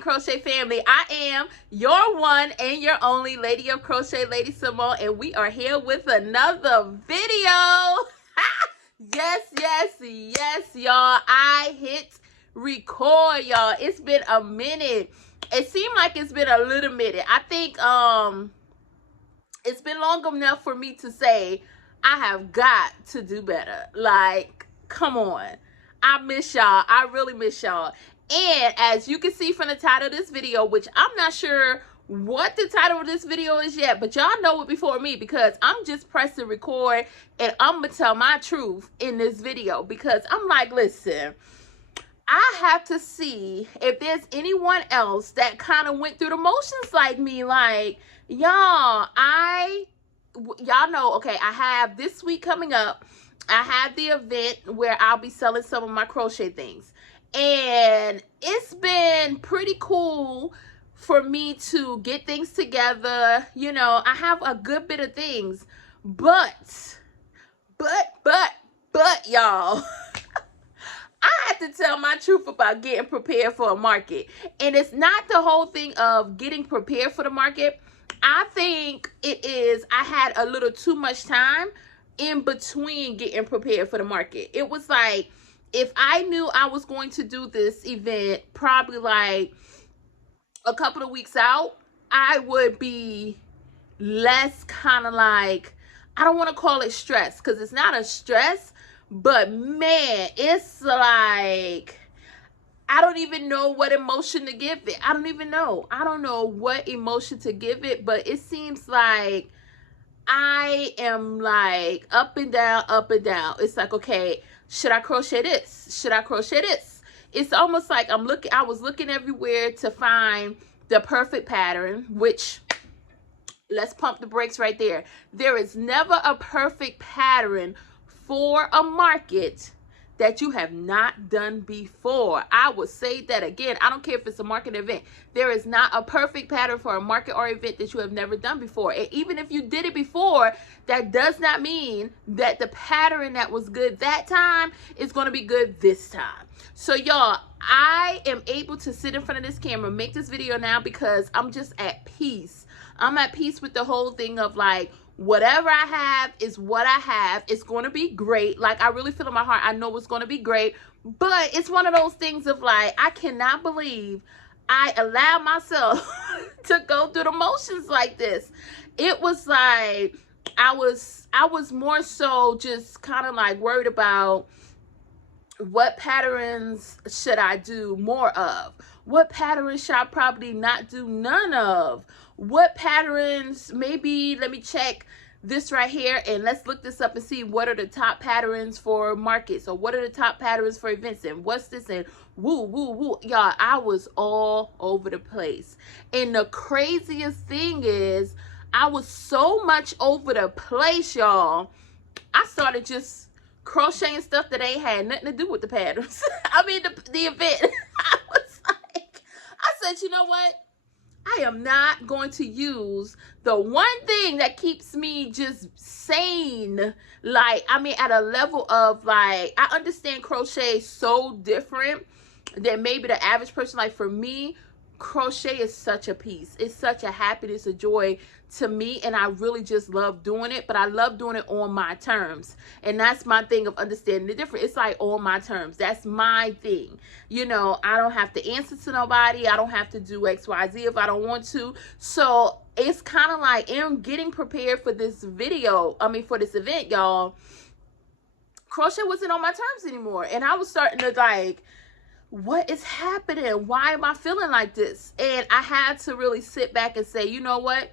and crochet family. I am your one and your only Lady of Crochet, Lady Simone, and we are here with another video. Yes, y'all. I hit record, y'all. It's been a minute. It seemed like it's been a little minute. I think it's been long enough for me to say I have got to do better. Like, come on. I miss y'all. I really miss y'all. And as you can see from the title of this video, which I'm not sure what the title of this video is yet, but y'all know it before me because I'm just pressing record and I'm going to tell my truth in this video because I'm like, listen, I have to see if there's anyone else that kind of went through the motions like me. Like, y'all know, okay, I have this week coming up. I have the event where I'll be selling some of my crochet things. And it's been pretty cool for me to get things together. You know, I have a good bit of things. But, y'all, I had to tell my truth about getting prepared for a market. And it's not the whole thing of getting prepared for the market. I think it is, I had a little too much time in between getting prepared for the market. It was like, if I knew I was going to do this event probably like a couple of weeks out, I would be less kind of like, I don't want to call it stress because it's not a stress, but man, it's like, I don't even know what emotion to give it. I don't even know. I don't know what emotion to give it, but it seems like I am like up and down, up and down. It's like, okay, should I crochet this? Should I crochet this? It's almost like I was looking everywhere to find the perfect pattern, which, let's pump the brakes right there. There is never a perfect pattern for a market that you have not done before. I would say that again. I don't care if it's a market event. There is not a perfect pattern for a market or event that you have never done before. And even if you did it before, that does not mean that the pattern that was good that time is going to be good this time. So y'all, I am able to sit in front of this camera, make this video now because I'm just at peace. I'm at peace with the whole thing of like, whatever I have is what I have. It's going to be great. Like, I really feel in my heart, I know it's going to be great. But it's one of those things of like, I cannot believe I allowed myself to go through the motions like this. It was like, I was more so just kind of like worried about what patterns should I do more of? What patterns should I probably not do none of? What patterns, maybe let me check this right here and let's look this up and see what are the top patterns for markets or what are the top patterns for events and what's this and woo. Y'all, I was all over the place. And the craziest thing is I was so much over the place, y'all. I started just crocheting stuff that ain't had nothing to do with the patterns. I mean, the event. I was like, I said, you know what? I am not going to use the one thing that keeps me just sane. Like, I mean, at a level of like, I understand crochet so different than maybe the average person. Like for me, crochet is such a peace. It's such a happiness, a joy to me, and I really just love doing it, but I love doing it on my terms. And that's my thing of understanding the difference. It's like on my terms. That's my thing. You know, I don't have to answer to nobody. I don't have to do XYZ if I don't want to. So it's kind of like, in getting prepared for this video, I mean for this event, y'all, crochet wasn't on my terms anymore. And I was starting to like, what is happening? Why am I feeling like this? And I had to really sit back and say, you know what?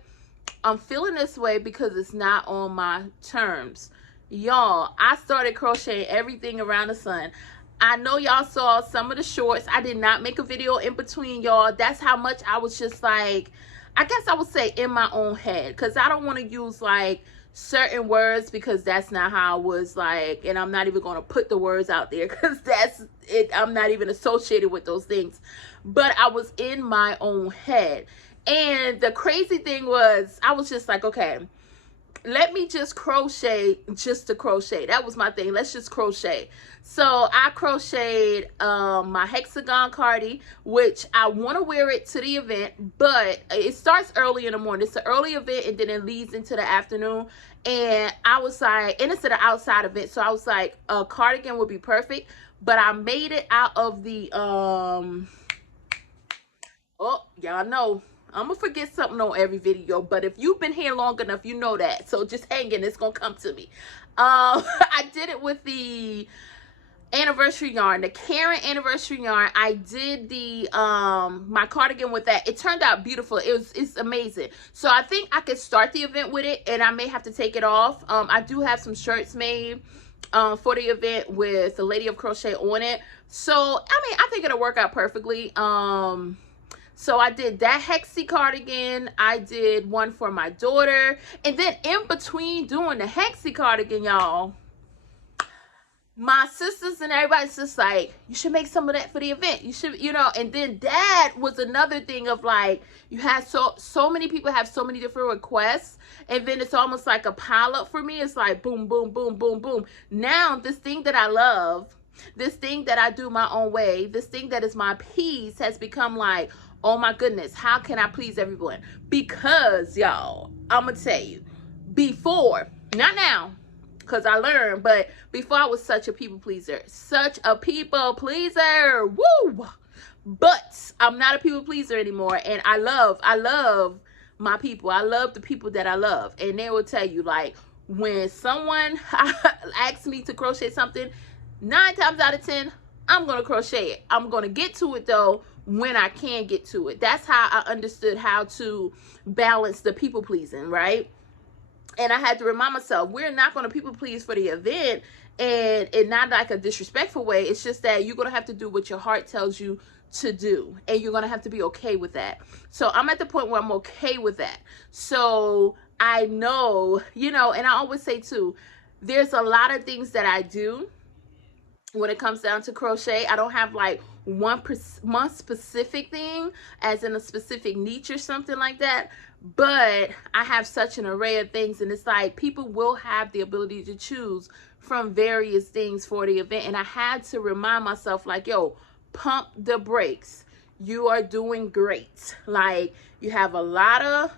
I'm feeling this way because it's not on my terms. Y'all, I started crocheting everything around the sun. I know y'all saw some of the shorts. I did not make a video in between, y'all. That's how much I was just like, I guess I would say in my own head, because I don't want to use like certain words because that's not how I was like, and I'm not even going to put the words out there because that's it. I'm not even associated with those things, but I was in my own head. And the crazy thing was, I was just like, okay, let me just crochet just to crochet. That was my thing. Let's just crochet. So I crocheted my hexagon cardi, which I want to wear it to the event, but it starts early in the morning. It's an early event and then it leads into the afternoon. And I was like, and it's an outside event, so I was like, a cardigan would be perfect. But I made it out of the oh, y'all know I'm gonna forget something on every video, but if you've been here long enough, you know that. So just hang in, it's gonna come to me. I did it with the anniversary yarn, the Karen anniversary yarn. I did the my cardigan with that. It turned out beautiful. It's amazing. So I think I could start the event with it, and I may have to take it off. I do have some shirts made for the event with the Lady-of-Crochet on it. So I mean, I think it'll work out perfectly. So I did that hexy cardigan. I did one for my daughter. And then in between doing the hexy cardigan, y'all, my sisters and everybody's just like, you should make some of that for the event. You should, you know. And then that was another thing of like, you had so many people have so many different requests. And then it's almost like a pile up for me. It's like boom, boom, boom, boom, boom. Now this thing that I love, this thing that I do my own way, this thing that is my piece has become like, oh my goodness, how can I please everyone? Because, y'all, I'm going to tell you, before, not now, because I learned, but before I was such a people pleaser. Such a people pleaser. Woo! But I'm not a people pleaser anymore. And I love my people. I love the people that I love. And they will tell you, like, when someone asks me to crochet something, 9 times out of 10, I'm going to crochet it. I'm going to get to it, though, when I can get to it. That's how I understood how to balance the people pleasing, right? And I had to remind myself, we're not going to people please for the event, and not like a disrespectful way. It's just that you're going to have to do what your heart tells you to do, and you're going to have to be okay with that. So I'm at the point where I'm okay with that. So I know, you know, and I always say too, there's a lot of things that I do when it comes down to crochet. I don't have like one specific thing, as in a specific niche or something like that, but I have such an array of things, and it's like people will have the ability to choose from various things for the event. And I had to remind myself, like, yo, pump the brakes. You are doing great. Like, you have a lot of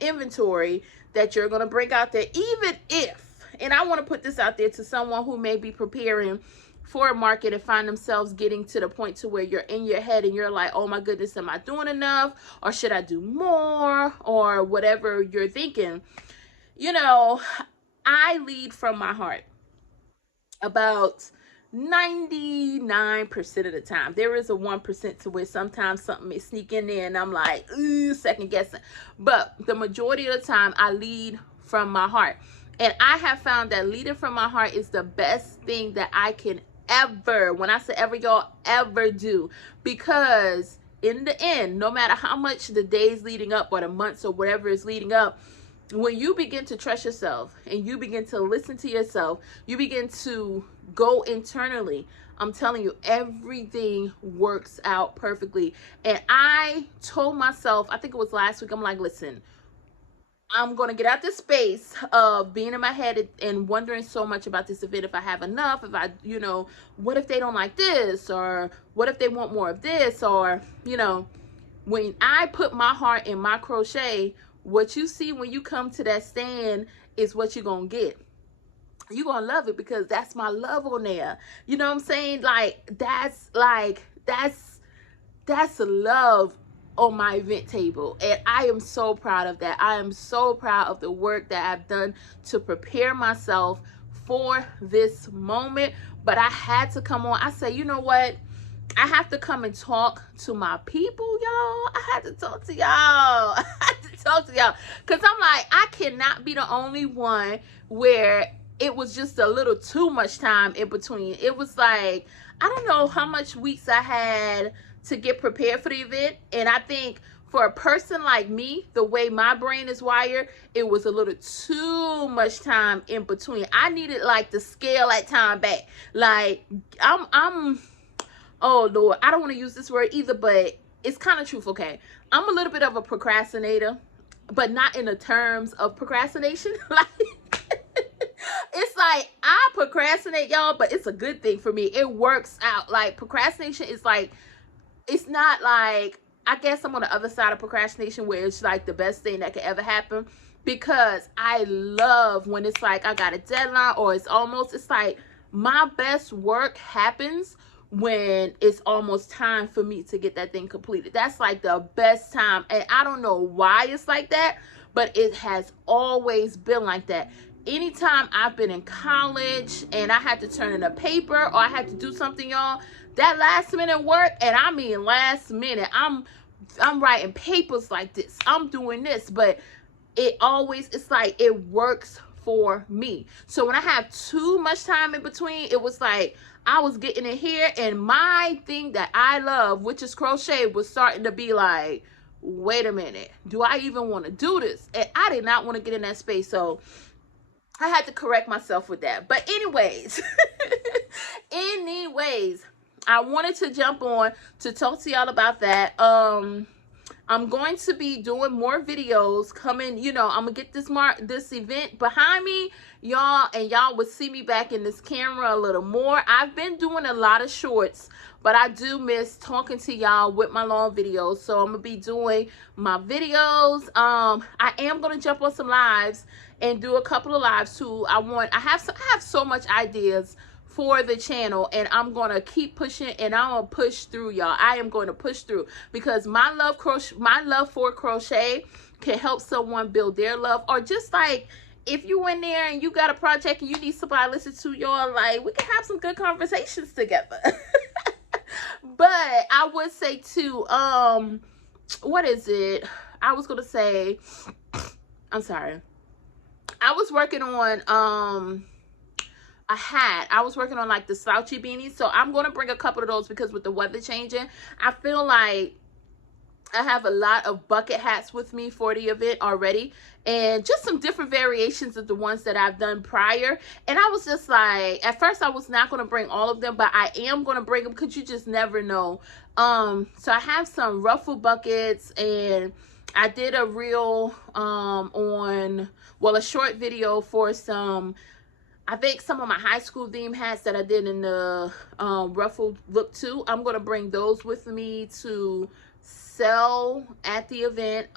inventory that you're going to bring out there, even if, and I want to put this out there to someone who may be preparing for a market and find themselves getting to the point to where you're in your head and you're like, oh my goodness, am I doing enough? Or should I do more? Or whatever you're thinking. You know, I lead from my heart about 99% of the time. There is a 1% to where sometimes something may sneak in there and I'm like, ooh, second guessing. But the majority of the time I lead from my heart. And I have found that leading from my heart is the best thing that I can ever, when I say ever, y'all, ever do. Because in the end, no matter how much the days leading up or the months or whatever is leading up, when you begin to trust yourself and you begin to listen to yourself, you begin to go internally, I'm telling you, everything works out perfectly. And I told myself, I think it was last week, I'm like, listen, I'm going to get out this space of being in my head and wondering so much about this event. If I have enough, if I, you know, what if they don't like this? Or what if they want more of this? Or, you know, when I put my heart in my crochet, what you see when you come to that stand is what you're going to get. You're going to love it because that's my love on there. You know what I'm saying? That's love on my event table, and I am so proud of that. I am so proud of the work that I've done to prepare myself for this moment. But I had to come on. I said, you know what? I have to come and talk to my people, y'all. I had to talk to y'all. I had to talk to y'all because I'm like, I cannot be the only one where it was just a little too much time in between. It was like, I don't know how much weeks I had to get prepared for the event. And I think for a person like me, the way my brain is wired, it was a little too much time in between. I needed like to scale that time back. Like I'm oh Lord, I don't want to use this word either, but it's kind of truth, okay? I'm a little bit of a procrastinator, but not in the terms of procrastination. Like It's like I procrastinate, y'all, but it's a good thing for me. It works out. Like procrastination is like, it's not like, I guess I'm on the other side of procrastination where it's like the best thing that could ever happen, because I love when it's like I got a deadline or it's almost, it's like my best work happens when it's almost time for me to get that thing completed. That's like the best time. And I don't know why it's like that, but it has always been like that. Anytime I've been in college and I had to turn in a paper or I had to do something, y'all, that last minute work, and I mean last minute, I'm writing papers like this, I'm doing this, but it always, it's like it works for me. So when I have too much time in between, it was like I was getting in here and my thing that I love, which is crochet, was starting to be like, wait a minute, do I even want to do this? And I did not want to get in that space. So I had to correct myself with that. But anyways, I wanted to jump on to talk to y'all about that. I'm going to be doing more videos coming. You know, I'm gonna get this event behind me, y'all, and y'all will see me back in this camera a little more. I've been doing a lot of shorts, but I do miss talking to y'all with my long videos. So I'm gonna be doing my videos. I am gonna jump on some lives and do a couple of lives too. I have so much ideas for the channel, and I'm gonna keep pushing, and I'm gonna push through, y'all. I am going to push through, because my love for crochet can help someone build their love. Or just like if you in there and you got a project and you need somebody to listen to, y'all, like we can have some good conversations together. But I would say too, what is it? I was gonna say, I'm sorry. I was working on a hat. I was working on like the slouchy beanies, so I'm going to bring a couple of those, because with the weather changing, I feel like I have a lot of bucket hats with me for the event already, and just some different variations of the ones that I've done prior. And I was just like, at first I was not going to bring all of them, but I am going to bring them, because you just never know. So I have some ruffle buckets, and I did a reel a short video for some, I think some of my high school theme hats that I did in the ruffled look too. I'm going to bring those with me to sell at the event.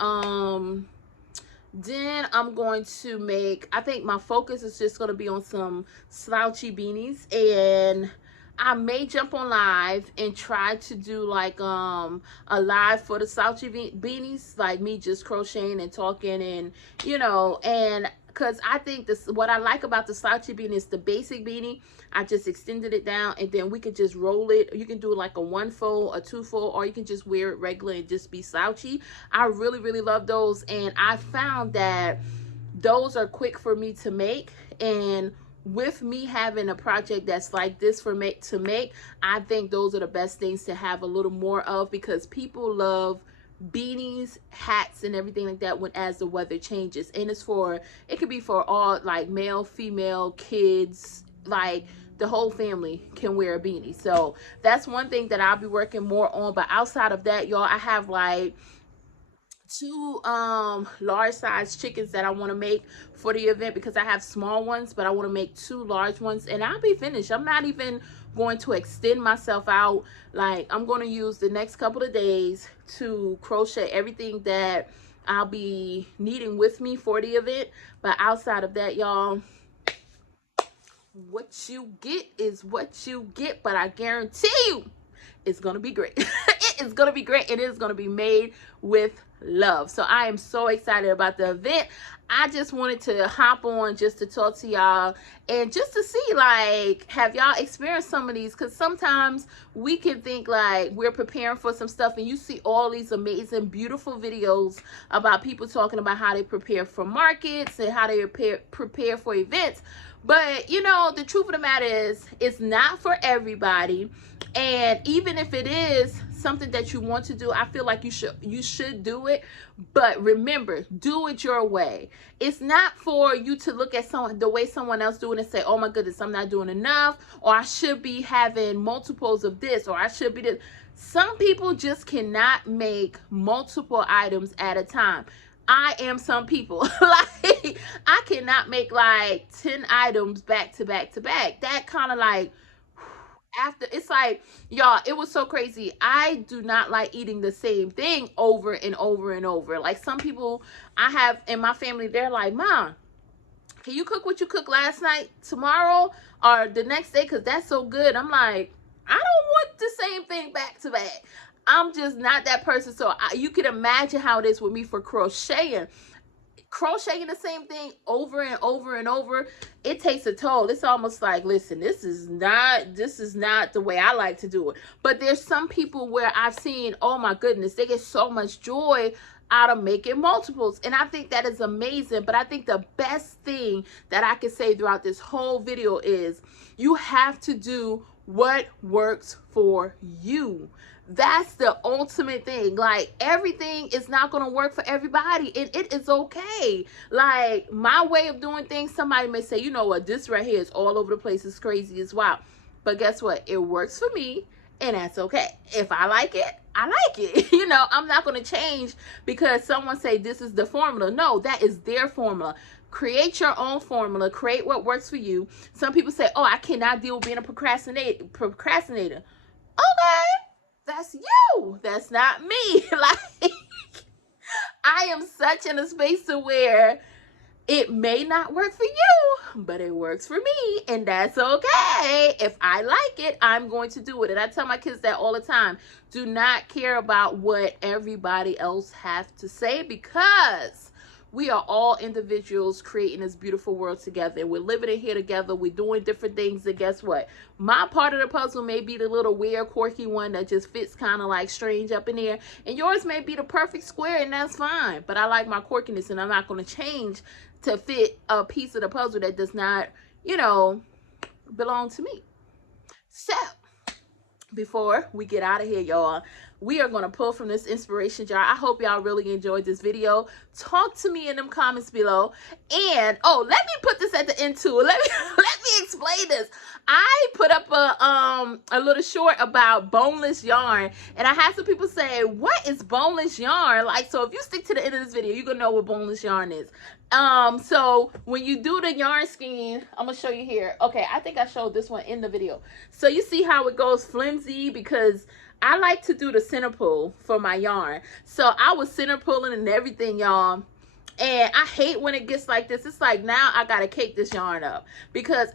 Then I'm going to make, I think my focus is just going to be on some slouchy beanies, and I may jump on live and try to do like a live for the slouchy beanies, like me just crocheting and talking, and you know, and because I think this, what I like about the slouchy beanie is the basic beanie. I just extended it down, and then we could just roll it. You can do like a 1-fold, a 2-fold, or you can just wear it regular and just be slouchy. I really, really love those, and I found that those are quick for me to make. And with me having a project that's like this for to make, I think those are the best things to have a little more of, because people love beanies, hats, and everything like that as the weather changes. And it could be for all, like male, female, kids, like the whole family can wear a beanie. So that's one thing that I'll be working more on. But outside of that, y'all, I have like 2 large size chickens that I want to make for the event, because I have small ones, but I want to make 2 large ones, and I'll be finished. I'm not even going to extend myself out. Like, I'm going to use the next couple of days to crochet everything that I'll be needing with me for the event. But outside of that, y'all, what you get is what you get. But I guarantee you it's gonna be great. It is gonna be great. It is gonna be made with love. So I am so excited about the event. I just wanted to hop on just to talk to y'all, and just to see, like, have y'all experienced some of these? Because sometimes we can think like we're preparing for some stuff, and you see all these amazing, beautiful videos about people talking about how they prepare for markets and how they prepare for events. But, you know, the truth of the matter is, it's not for everybody. And even if it is something that you want to do, I feel like you should do it. But remember, do it your way. It's not for you to look at the way someone else do it and say, oh my goodness, I'm not doing enough, or I should be having multiples of this, or I should be this. Some people just cannot make multiple items at a time. I am some people. Like, I cannot make like 10 items back to back to back. That kind of like, after, it's like, y'all, it was so crazy. I do not like eating the same thing over and over and over. Like, some people I have in my family, they're like, Mom, can you cook what you cooked last night tomorrow or the next day? Because that's so good. I'm like, I don't want the same thing back to back. I'm just not that person. So you can imagine how it is with me for crocheting. Crocheting the same thing over and over and over, it takes a toll. It's almost like, listen, this is not the way I like to do it. But there's some people where I've seen, oh my goodness, they get so much joy out of making multiples, and I think that is amazing. But I think the best thing that I can say throughout this whole video is you have to do what works for you. That's the ultimate thing. Like, everything is not going to work for everybody, and it is okay. Like, my way of doing things, somebody may say, you know what, this right here is all over the place, it's crazy, it's wild. But guess what? It works for me, and that's okay. If I like it, I like it. You know, I'm not going to change because someone say this is the formula. No, that is their formula. Create your own formula. Create what works for you. Some people say, oh, I cannot deal with being a procrastinator. Okay, that's you. That's not me. Like, I am such in a space to where it may not work for you, but it works for me, and that's okay. If I like it, I'm going to do it. And I tell my kids that all the time. Do not care about what everybody else has to say, because we are all individuals creating this beautiful world together, and we're living it here together. We're doing different things, and guess what? My part of the puzzle may be the little weird, quirky one that just fits kind of like strange up in there, and yours may be the perfect square, and that's fine. But I like my quirkiness, and I'm not going to change to fit a piece of the puzzle that does not, you know, belong to me. So, before we get out of here, y'all, we are going to pull from this inspiration jar. I hope y'all really enjoyed this video. Talk to me in them comments below. And, oh, let me put this at the end too. Let me explain this. I put up a little short about boneless yarn, and I had some people say, what is boneless yarn? Like, so if you stick to the end of this video, you're going to know what boneless yarn is. So when you do the yarn skein, I'm gonna show you here. Okay, I think I showed this one in the video. So you see how it goes flimsy, because I like to do the center pull for my yarn. So I was center pulling and everything, y'all. And I hate when it gets like this. It's like, now I gotta cake this yarn up, because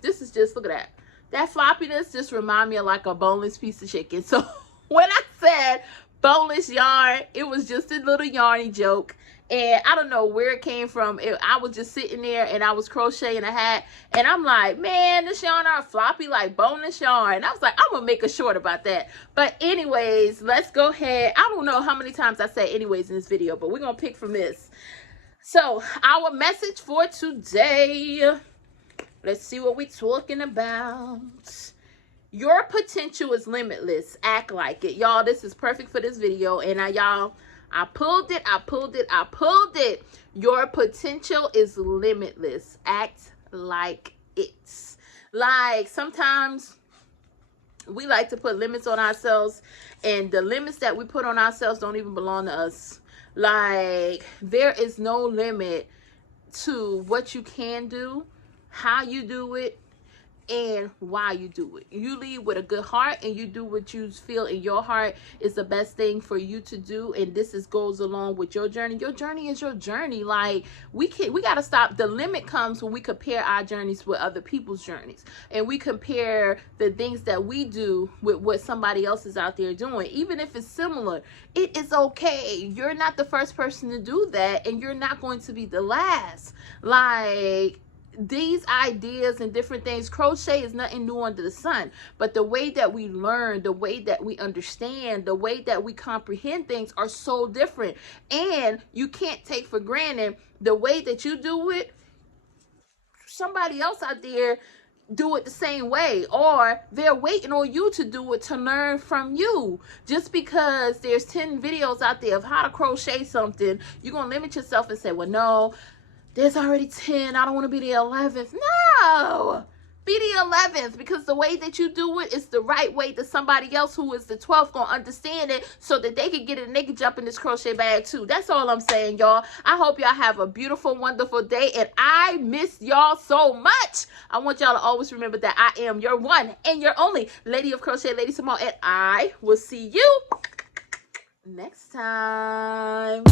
this is just, look at that. That floppiness just remind me of like a boneless piece of chicken. So when I said boneless yarn, it was just a little yarny joke. And I don't know where it came from. I was just sitting there and I was crocheting a hat, and I'm like, man, this yarn are floppy like boneless yarn. And I was like, I'm gonna make a short about that. But anyways, let's go ahead. I don't know how many times I say anyways in this video, but we're gonna pick from this. So our message for today, let's see what we're talking about. Your potential is limitless. Act like it. Y'all, this is perfect for this video. And y'all, I pulled it. Your potential is limitless. Act like it. Like, sometimes we like to put limits on ourselves, and the limits that we put on ourselves don't even belong to us. Like, there is no limit to what you can do, how you do it, and why you do it. You lead with a good heart, and you do what you feel in your heart is the best thing for you to do. And this goes along with your journey. Your journey is your journey. Like, we got to stop. The limit comes when we compare our journeys with other people's journeys, and we compare the things that we do with what somebody else is out there doing. Even if it's similar, it is okay. You're not the first person to do that, and you're not going to be the last. Like, these ideas and different things, crochet is nothing new under the sun, but the way that we learn, the way that we understand, the way that we comprehend things are so different. And you can't take for granted the way that you do it, somebody else out there do it the same way, or they're waiting on you to do it to learn from you. Just because there's 10 videos out there of how to crochet something, you're gonna limit yourself and say, well, no, there's already 10. I don't want to be the 11th. No! Be the 11th, because the way that you do it is the right way that somebody else who is the 12th gonna understand it, so that they can get it and they can jump in this crochet bag too. That's all I'm saying, y'all. I hope y'all have a beautiful, wonderful day, and I miss y'all so much. I want y'all to always remember that I am your one and your only Lady of Crochet, Lady Simone, and I will see you next time.